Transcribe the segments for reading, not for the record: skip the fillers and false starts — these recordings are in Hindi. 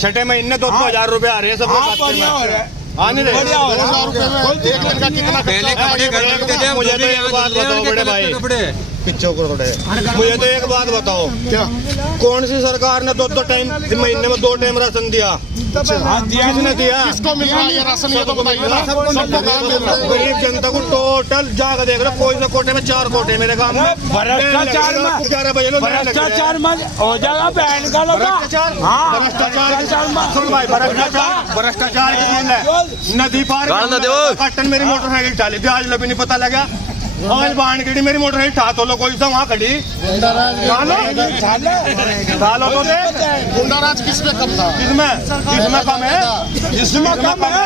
छठे महीने 2,000 रुपए आ रहे हैं सब आने दे। 2,000 रुपए में एक दिन का कितना खर्चा? मुझे तो एक बात बताओ बड़े भाई, पिछो को थोड़े, मुझे तो एक बात बताओ, क्या कौन सी सरकार ने 2 टाइम महीने में 2 टाइम राशन दिया? किसने दिया? किसको मिल रहा है ये राशन? ये तो बताइए ना, सबको कहाँ मिल रहा है? गरीब जनता को टोटल जाकर देख रहे, कोई से कोटे में 4 कोटे मेरे गाँव में भ्रष्टाचार में हो जाएगा बहन का लोग। भ्रष्टाचार नदी पार कट्टन मेरी मोटरसाइकिल चाली थी, आज लभी नहीं पता लगा। ऑयल बांध के मेरी मोटरसाइकिल ठा तो लो कोई सा वहाँ खड़ी डालो तो दे। गुंडाराज किसमें कम था? किसमें कम है? जिसमें कम है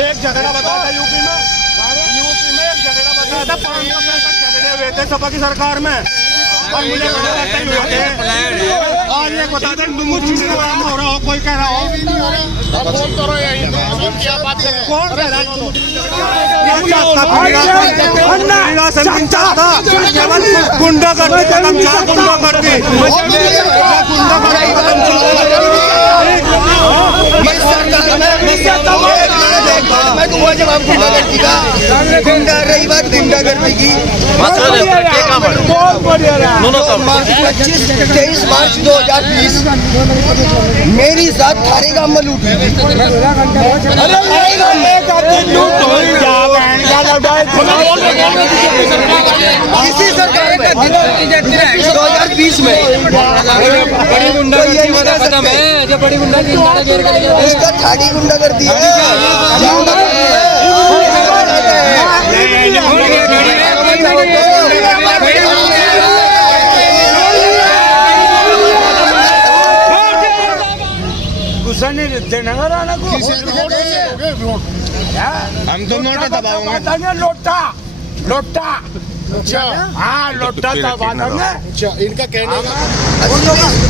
एक झगड़ा बताया था यूपी में एक झगड़ा बताया था 500 झगड़े हुए थे सपा की सरकार में, और मुझे आज एक बता दें हो रहा हो, कोई कह रहा हो क्या बात है? कौन कह रहा है? गुंडा करती मैं कहूँगा जब आप गुंडागर्दी का गुंडा रही बात गुंडागर्दी की 23 मार्च 2020 मेरी जात थारे गांव में लूटी थी। किसी सरकार में 2020 में बड़ी गुंडा इसका थाड़ी गुंडा कर दिया। गुस्सा नहीं देते नगर आना को हम तो नोटा दबाओगे। लोटा अच्छा हाँ लोटा दबाएंगे। अच्छा इनका कहने का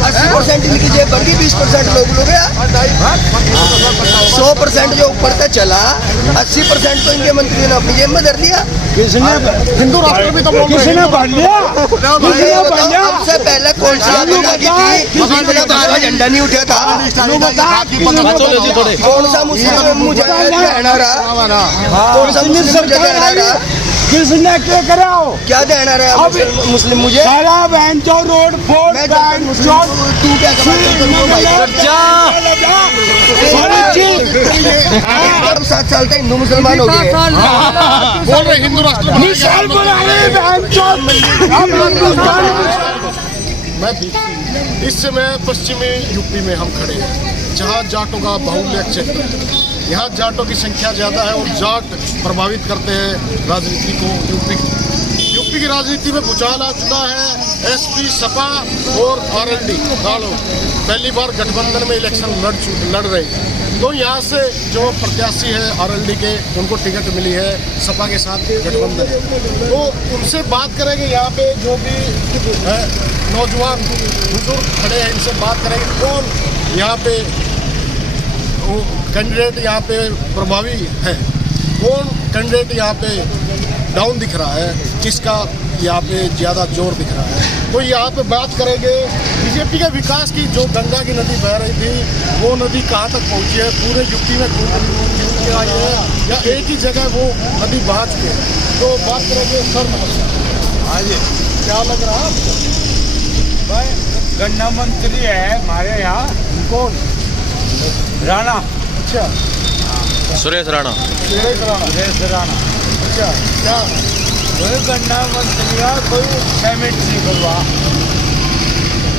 80% इनकी जेब बढ़ गई, 20% लोग हो गया, 100% जो ऊपर से चला 80% तो इनके मंत्रियों ने अपनी जेब में धर लिया। किसने? हिंदू राष्ट्र भी तो किसने बढ़ लिया? सबसे पहले कौन सी झंडा नहीं उठा था? कौन सा मुस्लिम मुझे कहना रहा? कौन सा मुस्लिम मुझे कहना रहा? किसने क्या करा? क्या देना रहा मुस्लिम मुझे? सारा बहन चो रोड फोड़ बहन चो तू क्या सात साल तक हिंदू मुसलमान हो गए। बोल रहे हिंदू राष्ट्र मिसाल बना रहे बहन चो। मैं इस समय पश्चिमी यूपी में हम खड़े हैं, जहाँ जाटों का बाहुल्य क्षेत्र है। यहाँ जाटों की संख्या ज़्यादा है और जाट प्रभावित करते हैं राजनीति को। यूपी की राजनीति में भूचाल आ चुका है। एसपी सपा और आरएलडी डालो पहली बार गठबंधन में इलेक्शन लड़ रहे हैं। तो यहाँ से जो प्रत्याशी है आरएलडी के, उनको टिकट मिली है सपा के साथ गठबंधन है। तो उनसे बात करेंगे, यहाँ पे जो भी है नौजवान बुजुर्ग खड़े हैं, इनसे बात करेंगे कौन यहाँ पे कैंडिडेट यहाँ पे प्रभावी है, कौन कैंडिडेट यहाँ पे डाउन दिख रहा है, किसका यहाँ पे ज़्यादा जोर दिख रहा है। तो यहाँ पे बात करेंगे बीजेपी के विकास की। जो गंगा की नदी बह रही थी, वो नदी कहाँ तक पहुँची है? पूरे यूपी में घूम के आई है या एक ही जगह वो नदी बहा चुकी है? तो बात करेंगे। सर नमस्कार। हाँ जी, क्या लग रहा है आपको? भाई गन्ना मंत्री है हमारे यहाँ, कौन? राणा। अच्छा सुरेश राणा। सुरेश राणा। अच्छा क्या कोई गन्ना मंत्री का कोई पेमेंट नहीं करवा।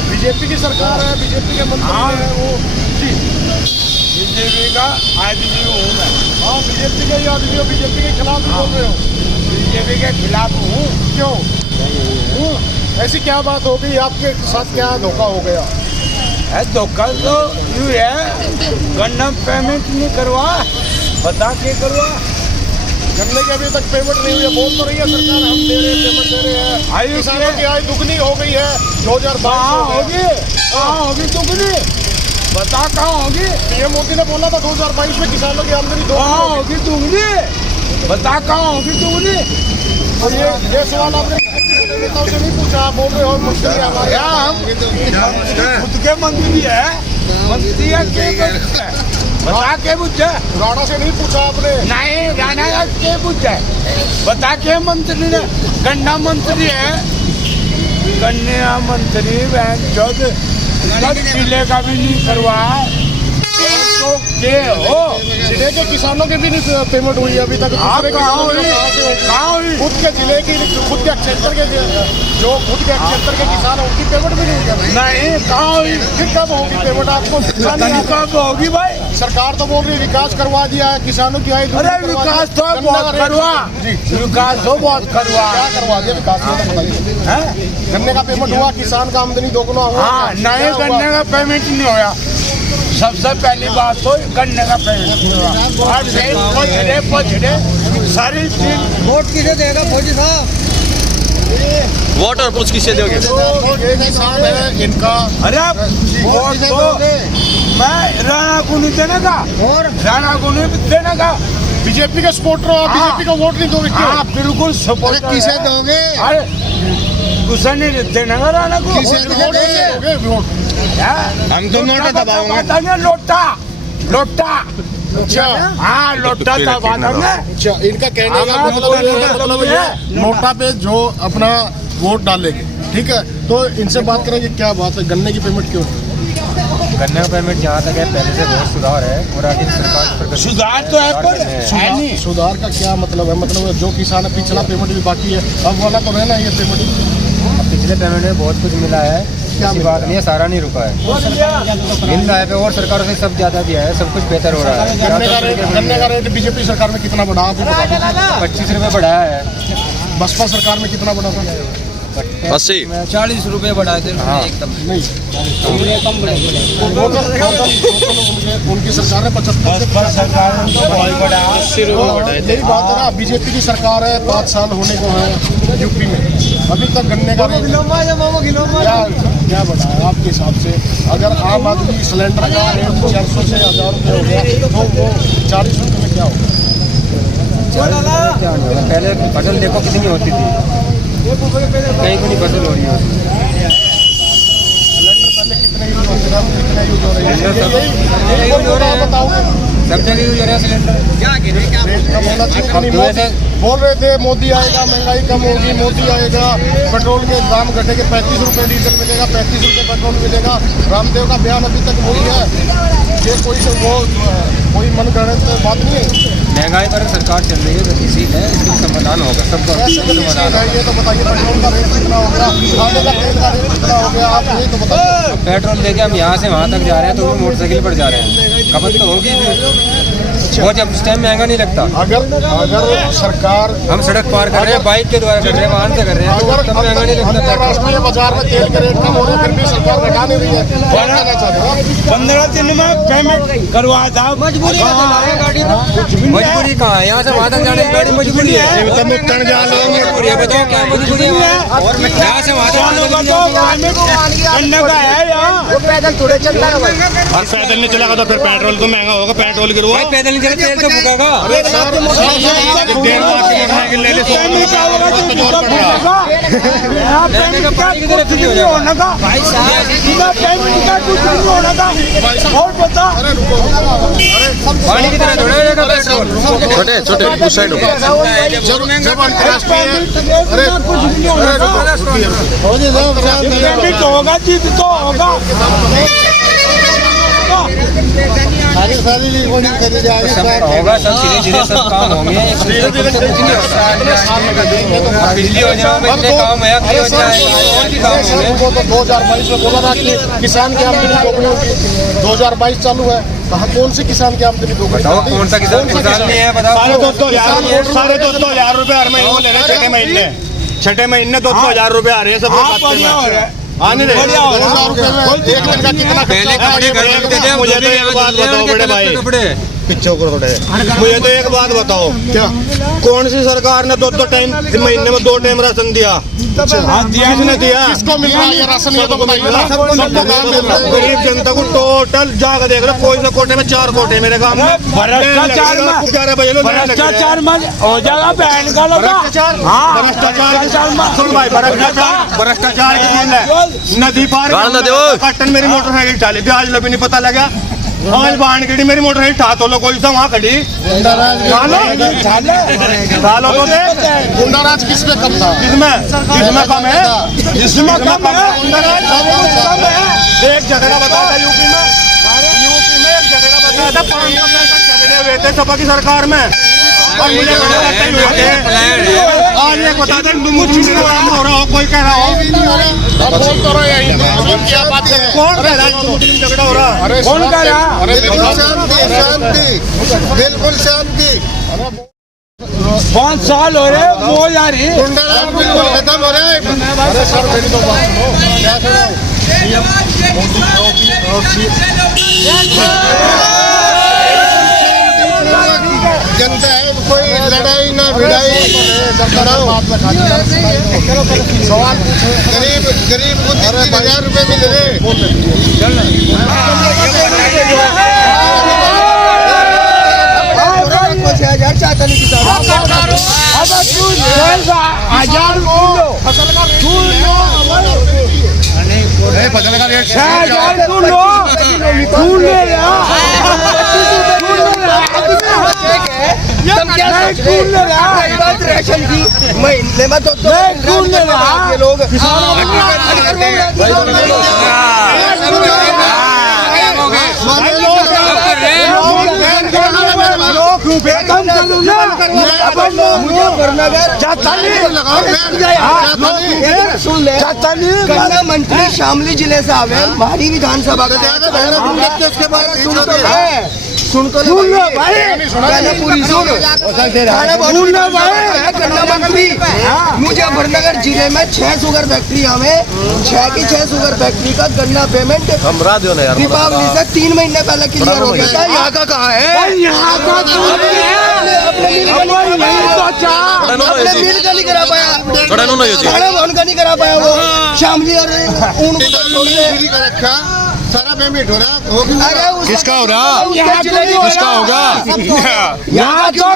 बीजेपी की सरकार है, बीजेपी के मंत्री हैं वो जी, बीजेपी का आदमी हूँ मैं। हाँ बीजेपी के ही आदमी हो, बीजेपी के खिलाफ भी बोल रहे हो? बीजेपी के खिलाफ हूँ। क्यों? ऐसी क्या बात हो गई? आपके साथ क्या धोखा हो गया? धोखा तो यूँ है, गन्ना पेमेंट नहीं करवा, बता के करवा। गन्ने की अभी तक पेमेंट नहीं हुई है। बोल तो रही है सरकार हम दे रहे हैं, पेमेंट दे रहे हैं। किसानों की आय दुगनी हो गई है 2022 होगी। कहाँ होगी दुगनी? बता कहाँ होगी? पीएम मोदी ने बोला था 2022 में किसानों की आमदनी होगी दुगनी। बता कहाँ होगी दुगनी? ये सवाल आपने नेताओं से नहीं पूछा, आप बोल रहे हो मंत्री हमारे खुद के मंत्री है, मंत्री है के पूछे, बता के पूछे, राणा से नहीं पूछा आपने? नहीं राणा का के पूछे, बता के मंत्री ने, गन्ना मंत्री है, गन्ना मंत्री बैंक चौथ जिले का भी नहीं करवाया तो के हो, जिले के किसानों के भी नहीं पेमेंट हुई अभी तक। आप दूसरे कहाँ किसानों हुई? की कहाँ से होगी? कहाँ हुई? खुद के जिले की, खुद के क्षेत्र के जो खुद के क्षेत्र के किसान हैं उनकी पेमेंट भी नहीं हुई अभी। नहीं कहाँ हुई? फिर कब होगी पेमेंट? आपको कब होगी भाई? सरकार तो बोल रही है विकास करवा दिया है, किसानों की आय अरे दुगनी करवा दी। विकास तो गन्ना बहुत का रेट- करवा, जी विकास तो बहुत करवा, क्या करवा दिया विकास में? तो बताइए। हैं? गन्ने का पेमेंट हुआ, किसान का आमदनी दोगुना हुआ। हाँ क्या नहीं हुआ? गन्ने का पेमेंट नहीं होया, सबसे पहली बात तो गन्ने का पेमेंट नहीं हुआ, और फिर पछड़े सारी चीज वोट किसे देगा फौजी साहब? वोट और पूछ किससे दोगे? तो ये किसान है इनका। अरे वोट तो मैं राणा को नहीं देने का, और राणा को नहीं देने का, बीजेपी के सपोर्टर हो, हाँ। बीजेपी को वोट नहीं दोगे क्यों? हाँ बिल्कुल सपोर्ट किसे दोगे? अरे उसे नहीं देने का राणा को, वोट नहीं दोगे वोट। हम तो नोटा दबाओगे, लोटा लोटा, अच्छा हाँ लोटा दबा देंगे। अच्छा, इनका कहने का हमारा कोई मतलब नहीं ये है। नोटा पे जो अपना वोट डालेंगे, ठीक है, तो इनसे बात करेंगे क्या बात है, गन्ने की पेमेंट क्यों? गन्ने का पेमेंट जहाँ तक है पहले से बहुत सुधार है और आगे सरकार प्रगति- सुधार तो है पर है नहीं। सुधार का क्या मतलब है? मतलब जो किसान है पिछला पेमेंट भी बाकी है, अब वाला तो रहना ये पेमेंट। पिछले पेमेंट में बहुत कुछ मिला है, ऐसी बात नहीं है, सारा नहीं रुका है, मिल रहा है पे और सरकारों से सब ज्यादा दिया है, सब कुछ बेहतर हो रहा है। गन्ने का रेट बीजेपी सरकार में कितना बढ़ा? आप ही बता दीजिए। 25 रुपये बढ़ाया है, बसपा सरकार में कितना बढ़ा था? 80। 40 रुपए बढ़ाए थे हाँ। एकदम नहीं, उनकी सरकार ने 75 सरकार ने तो बहुत बड़ा 80 रुपए। यही बात है ना, बीजेपी की सरकार है, 5 साल होने को है यूपी में, अभी तक गन्ने का रेट क्या बढ़ा है आपके हिसाब से? अगर आम आदमी सिलेंडर का रेट 400 से 1000 रुपये हो गया तो वो 40 रुपये में क्या होगा? क्या नहीं होगा, पहले फसल देखो कितनी होती थी, कहीं को नहीं फसल हो रही है। सिलेंडर पहले कितने यूज होते थे, अब कितने यूज हो रहे हैं? सिलेंडर सब- यही बोल रहा है, बताओगे सब जगह यूज हो रहा है सिलेंडर। रेट कम होना चाहिए कि नहीं? अब वैसे- बोल रहे थे मोदी आएगा, महंगाई कम होगी, मोदी आएगा, पेट्रोल के दाम घटेंगे, 35 रुपये डीजल मिलेगा, 35 रुपये पेट्रोल मिलेगा। रामदेव का बयान अभी तक वही है। ये कोई मनगढ़ंत बात नहीं है। महंगाई पर सरकार चल रही है, गतिशील है, इसका समाधान होगा, सबका कैसे गतिशील समाधान है ये तो बताइए। पेट्रोल का रेट कितना हो गया, खाने का तेल का रेट कितना हो गया, आप ये तो बताइए। पेट्रोल लेके हम यहाँ से वहाँ तक जा रहे हैं तो भी मोटरसाइकिल पर जा रहे हैं, खपत तो होगी भी, वो जब उस टाइम महंगा नहीं लगता। अगर सरकार हम सड़क पार कर रहे हैं, बाइक के द्वारा कर रहे हैं, वाहन से कर रहे हैं, तो अगर तब महंगा नहीं लगता। अंतर्राष्ट्रीय बाजार में तेल के रेट कम हो रहे हैं, फिर भी सरकार घटा नहीं रही है, क्या कहना चाह रहे हो? 15 दिन में पेमेंट करवा था, मजबूरी मजबूरी कहाँ है, यहाँ से वहाँ तक जाने की गाड़ी मजबूरी है, मजबूरी है, बताओ क्या मजबूरी है, और यहाँ से वहाँ तक करने का है यहाँ। पैदल थोड़े चलता है भाई। और पैदल नहीं चलेगा तो फिर पेट्रोल तो महंगा होगा, पेट्रोल गिरवा भाई पैदल नहीं चले, तेल तो फूकेगा। पेमेंट क्या होगा तो जोर पड़ रहा है। यहाँ पेमेंट का कुछ नहीं होने का, बिना पेमेंट का कुछ नहीं होने का। और बता पानी की तरह थोड़ा रहेगा पेट्रोल। छोटे छोटे उस साइड हो। जब अंतर्राष्ट्रीय अरे कुछ नहीं होने का। पेमेंट होगा चीज तो होगा। होगा सब धीरे धीरे सब काम होंगे, बिजली योजना में इतने काम है, अगली योजना और भी काम होंगे। तो 2022 में बोला था कि किसान की आमदनी दोगुनी होगी, 2022 चालू है, कहा कौन से किसान की आमदनी दोगुनी? बताओ कौन सा किसान नहीं है, बताओ। साढ़े 2,000 रुपए हर महीने को ले रहे हैं, छठे महीने 2,000 रुपए आ रहे हैं सब हाँ बढ़िया हो रहा है, आने दे। बढ़िया हो रहा है। 2,000 रुपए में एक दिन का कितना पहले खर्चा कपड़े होता है? खरीदते थे, मुझे तो एक बात बताओ बड़े भाई, पीछे होकर थोड़े। मुझे तो एक बात बताओ, क्या कौन सी सरकार ने दो टाइम महीने में 2 टाइम राशन दिया? किसने दिया? किसको मिल रहा है ये राशन, ये तो बताइए ना। सबको मिल रहा है। गरीब जनता को टोटल जाकर देख रहे, कोई से कोटे में 4 कोटे मेरे गाँव में। भ्रष्टाचार में 11 बजे लो, भ्रष्टाचार में हो जाएगा बहन का लगा। भ्रष्टाचार सुन भाई, भ्रष्टाचार की दिन है। नदी पार कट्टन मेरी मोटरसाइकिल चाली थी, आज भी नहीं पता लगा। ऑयल बांध के मेरी मोटरसाइकिल ठा तो लो, कोई सा वहाँ खड़ी डालो तो दे। गुंडाराज किस पे कम था? जिसमें कम है, जिसमें कम है। एक जगह बताया था यूपी में एक जगह बताया था 500 झगड़े हुए थे सपा की सरकार में, और मुझे आज एक बता दें हो रहा हो, कोई कह रहा हो कौन कह रहा है झगड़ा हो रहा? कौन कर रहा? बिल्कुल शांति। 5 साल हो रहे वो जा रही गुंडाराज बिल्कुल खत्म हो रहा है। अरे सर मेरी तो बात सुनो, क्या सुनो? जनता है, कोई लड़ाई ना भिड़ाई कराओ। सवाल गरीब को 3000 रुपए मिल रहे। 6,000 चाहता नहीं किसान। अब तू 1000 फसल का रेट 6,000 तू लो, तू ले ला। तुम क्या सोच रहे हो? राशन की महीने में तो ये लोग सुन ले, गन्ना मंत्री शामली जिले से आवे हमारी विधानसभा सुन तो पूरी गन्ना मंत्री मुजफ्फरनगर जिले में 6 शुगर फैक्ट्री में 6 की 6 शुगर फैक्ट्री का गन्ना पेमेंट दीपावली से 3 महीने पहले क्लियर हो गया था। यहाँ का कहाँ है? यहाँ का अपने मिल का नहीं करा पाया, भवन का नहीं करा पाया वो शामली और उनको रखा सारा पेमेंट हो रहा। अरे किसका हो रहा? किसका होगा? यहाँ तो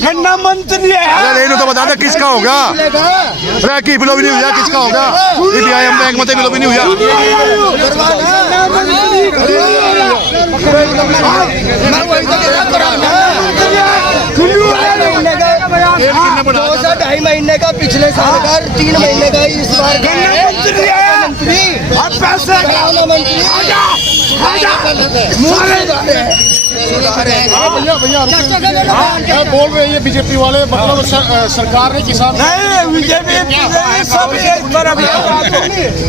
गन्ना मंत्री है। अरे तो बता दे किसका होगा? अरे की बिलो भी नहीं हुआ, किसका होगा? IIM बैंक में बिलो भी नहीं हुआ। दो से 2.5 महीने का पिछले साल का, 3 महीने का इस बार बोल रहे हैं बीजेपी वाले, मतलब सरकार ने किसान नहीं बीजेपी सब एक तरफ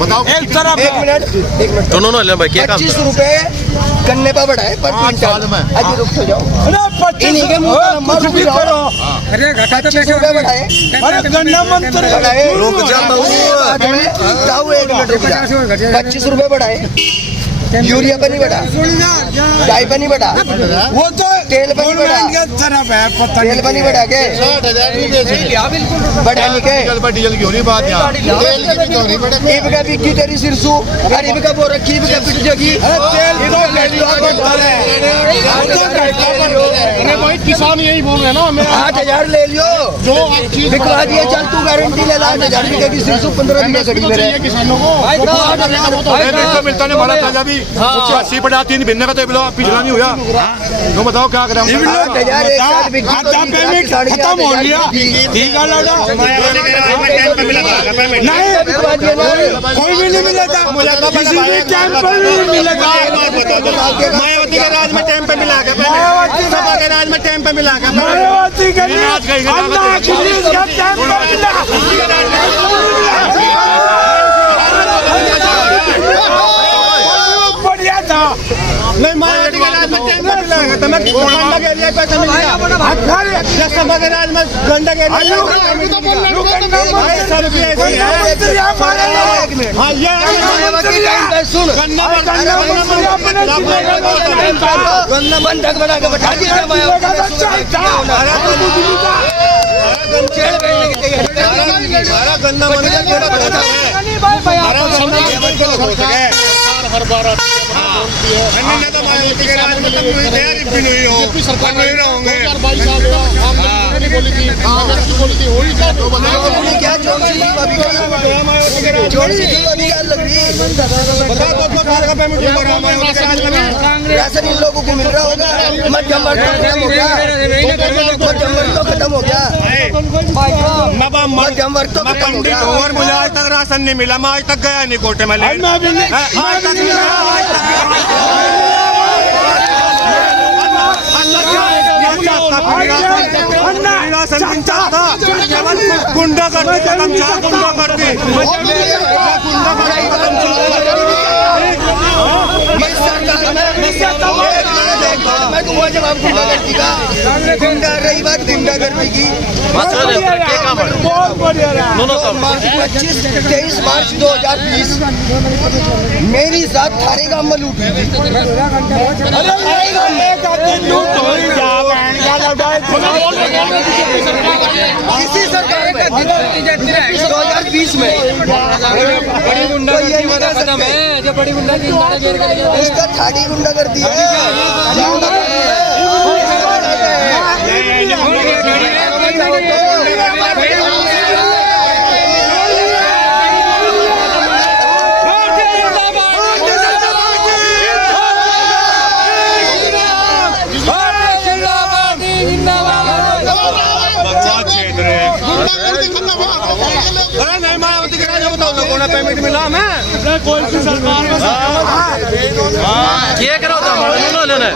बताओ एक तरफ। 1 मिनट दोनों भाई क्या काम 25 रुपए गन्ने पर बढ़ाए पर क्विंटल। अभी रुक तो जाओ, इन्हीं के मुंह पर कुछ भी करो। 25 रुपए बढ़ाए, अरे गन्ना मंत्री बढ़ाए। रुक जा जाओ 1 मिनट रुक जा। 25 रुपए बढ़ाए, यूरिया पर नहीं बढ़ा, डाई पर नहीं बढ़ा, वो तो तेल पर नहीं बढ़ा, तरफ है पता तेल पर नहीं बढ़ा के 60,000 बढ़ा नहीं के डीजल की हो रही बात यहाँ। इब का बिक्की तेरी सिरसू और इब का वो रखी, इब का पिट जगी अरे भाई किसान यही बोल रहे हैं ना, 8,000 ले लियो जो बिकवा दिए, चल तू गारंटी ले ला। 8,000 बिके की सिरसू 15 बीघा खड़ी मेरे किसानों को मिलता नहीं, हमारा ताजा भी 80 पड़ा 3 भिन्न का तो पिछला नहीं हुआ। तो बताओ क्या करें? 8,000 एक साथ बिकी तो खत्म हो गया। ठीक है लौटा नहीं बिकवा दिए ना, कोई भी नहीं मिलेगा, किसी भी कैंप पर नहीं मिलेगा। मायावती के राज में टाइम पे मिला के, सपा के राज में टाइम पे मिला के, मायावती के अन्ना किसी का कैंप पर बढ़िया था। नहीं मायावती के राज में टाइम पे मिला के, तुम्हें गंडक एरिया पे पैसा मिल गया, जब सपा के राज में गंडक एरिया सुन गंदा बंधक बना के बैठा दिया है मायावती ने शुगर फैक्ट्री का ओनर। जेल भेजने की तैयारी कर हमारा गन्ना मंदिर केड़ा पता है हमारा सरकार हर बार बोलती है अन्य तो मायावती के राज में कोई तैयारी भी नहीं हो बीजेपी सरकार नहीं रहोगे 2022 आ गया आमदनी बोली थी एमएसपी बोली थी वही का तो बना आपने क्या जोड़ सी थी अभी का जोड़ सी थी अभी क्या लग रही बता दो सारे का पेमेंट हो रहा मायावती के राज में राशन इन लोगों को मिल रहा होगा। मध्यम वर्ग तो खत्म हो गया, मध्यम वर्ग तो खत्म हो गया, मध्यम वर्ग तो खत्म हो गया। और मुझे आज तक राशन नहीं मिला, मैं आज तक गया नहीं कोटे में लेने आज तक नहीं राशन था गुंडा करती खत्म चाह गुंडा करती मैं दूंगा जवाब गुंडागर्दी का। गुंडा रही बात गुंडागर्दी की, 23 मार्च 2020 मेरी साथ थारे गांव में लूट हुई थी। इसी सरकार में 2020 में बड़ी गुंडा खत्म है जो बड़ी गुंडा इसका थाड़ी गुंडा कर दिया अरे नहीं मायावती के राज में बताओ लोगों ने पेमेंट मिला हमें कोई सी सरकार क्या करो तो लेना है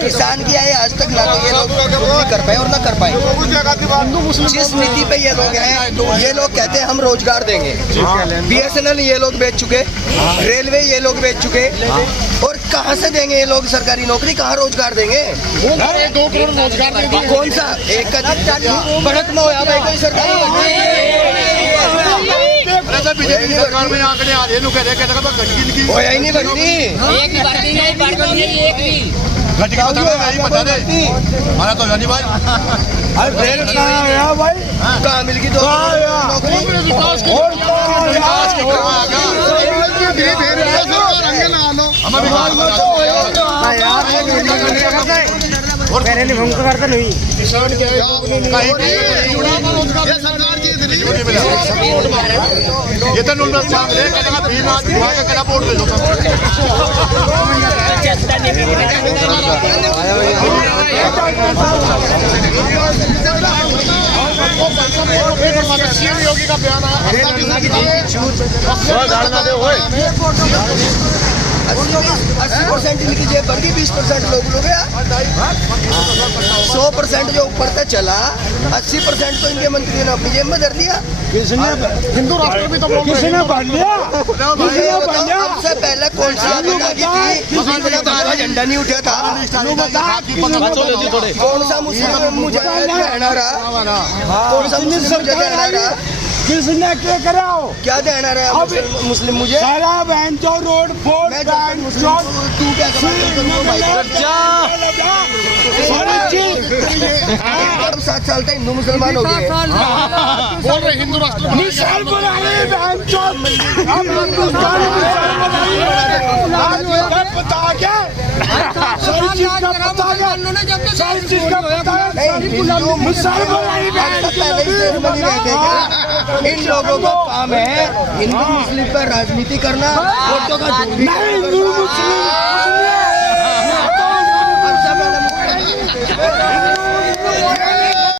किसान की आय आज तक ना तो ये लोग नहीं कर पाए और ना कर पाए। जिस नीति पे ये लोग हैं, ये लोग कहते हैं हम रोजगार देंगे। BSNL ये लोग बेच चुके, रेलवे ये लोग बेच चुके, और कहाँ से देंगे ये लोग सरकारी नौकरी, कहाँ रोजगार देंगे? 2 करोड़ रोजगार देंगे। कौन सा एक का बढ़त में होया भाई कोई सरकारी बीजेपी सरकार में आंकड़े आ रहे हैं होया ही नहीं बढ़ती। घट के बता दे हमारा तो जानी भाई कहाँ मिल गई नौकरी? किसान क्या ये तो नूडल साहब रे कहता भीम आज विभाग का करा वोट दे दो सीएम योगी का बयान है 80% इनकी जेब भर गई, 20% लोग हो गया। 100% जो ऊपर तक चला, 80% तो इनके मंत्रियों ने अपनी जेब में धर लिया। हिंदू राष्ट्र भी तो किसने भर लिया? सबसे पहले कौन सी आंदोलन की थी जिसने हमारा झंडा नहीं उठा था? कौन सा मुस्लिम मुझे देना रहा? कौन सा मुस्लिम मुझे देना रहा? किसने क्या कराओ? क्या देना रहा मुस्लिम मुझे? सारा बहन जो रोड फोड़ तू क्या अब 7 साल तक हिंदू मुसलमान हो गए। बोल रहे हिंदू राष्ट्र मिसाल बना रहे बहन चौथ हम हिंदुस्तान बता क्या सारी चीज का पता है, सारी चीज का पता है। मिसाल बना रही बहन इन लोगों को काम है हिंदू मुस्लिम पर राजनीति करना, वोटों का हिंदू मुस्लिम